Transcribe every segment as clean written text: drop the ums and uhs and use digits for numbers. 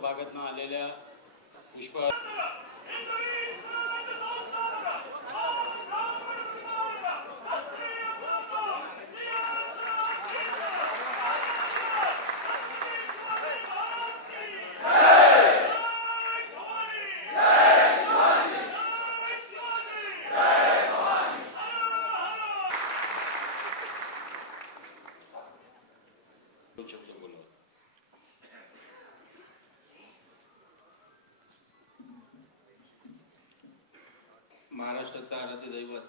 भागातून आलेल्या पुष्पा शब्द बोलवा. महाराष्ट्राचा आराध्य दैवत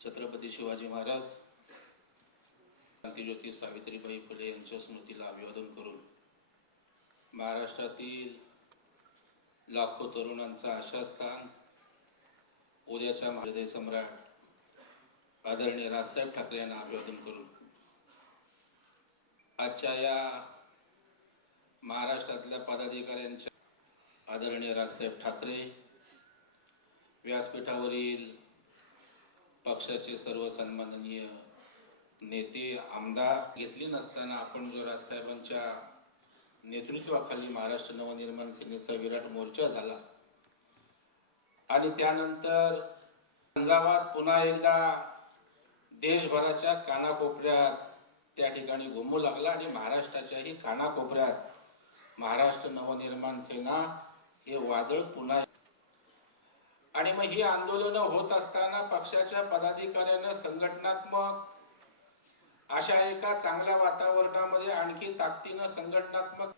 छत्रपती शिवाजी महाराज, क्रांतिज्योती सावित्रीबाई फुले यांच्या स्मृतीला अभिवादन करून महाराष्ट्रातील लाखो तरुणांचा आशास्थान उद्याच्या हृदय सम्राट आदरणीय राजसाहेब ठाकरे यांना अभिवादन करून आजच्या या महाराष्ट्रातल्या पदाधिकाऱ्यांच्या आदरणीय राजसाहेब ठाकरे व्यासपीठावरील पक्षाचे सर्व सन्माननीय नेते आमदार घेतली नसताना आपण जो राजसाहेबांच्या नेतृत्वाखाली महाराष्ट्र नवनिर्माण सेनेचा विराट मोर्चा झाला आणि त्यानंतर झंझावात पुन्हा एकदा देशभराच्या कानाकोपऱ्यात त्या ठिकाणी घुमू लागला आणि महाराष्ट्राच्याही कानाकोपऱ्यात महाराष्ट्र नवनिर्माण सेना हे वादळ पुन्हा. आणि मग ही आंदोलनं होत असताना पक्षाच्या पदाधिकाऱ्यांना संघटनात्मक अशा एका चांगल्या वातावरणामध्ये आणखी ताकदीनं संघटनात्मक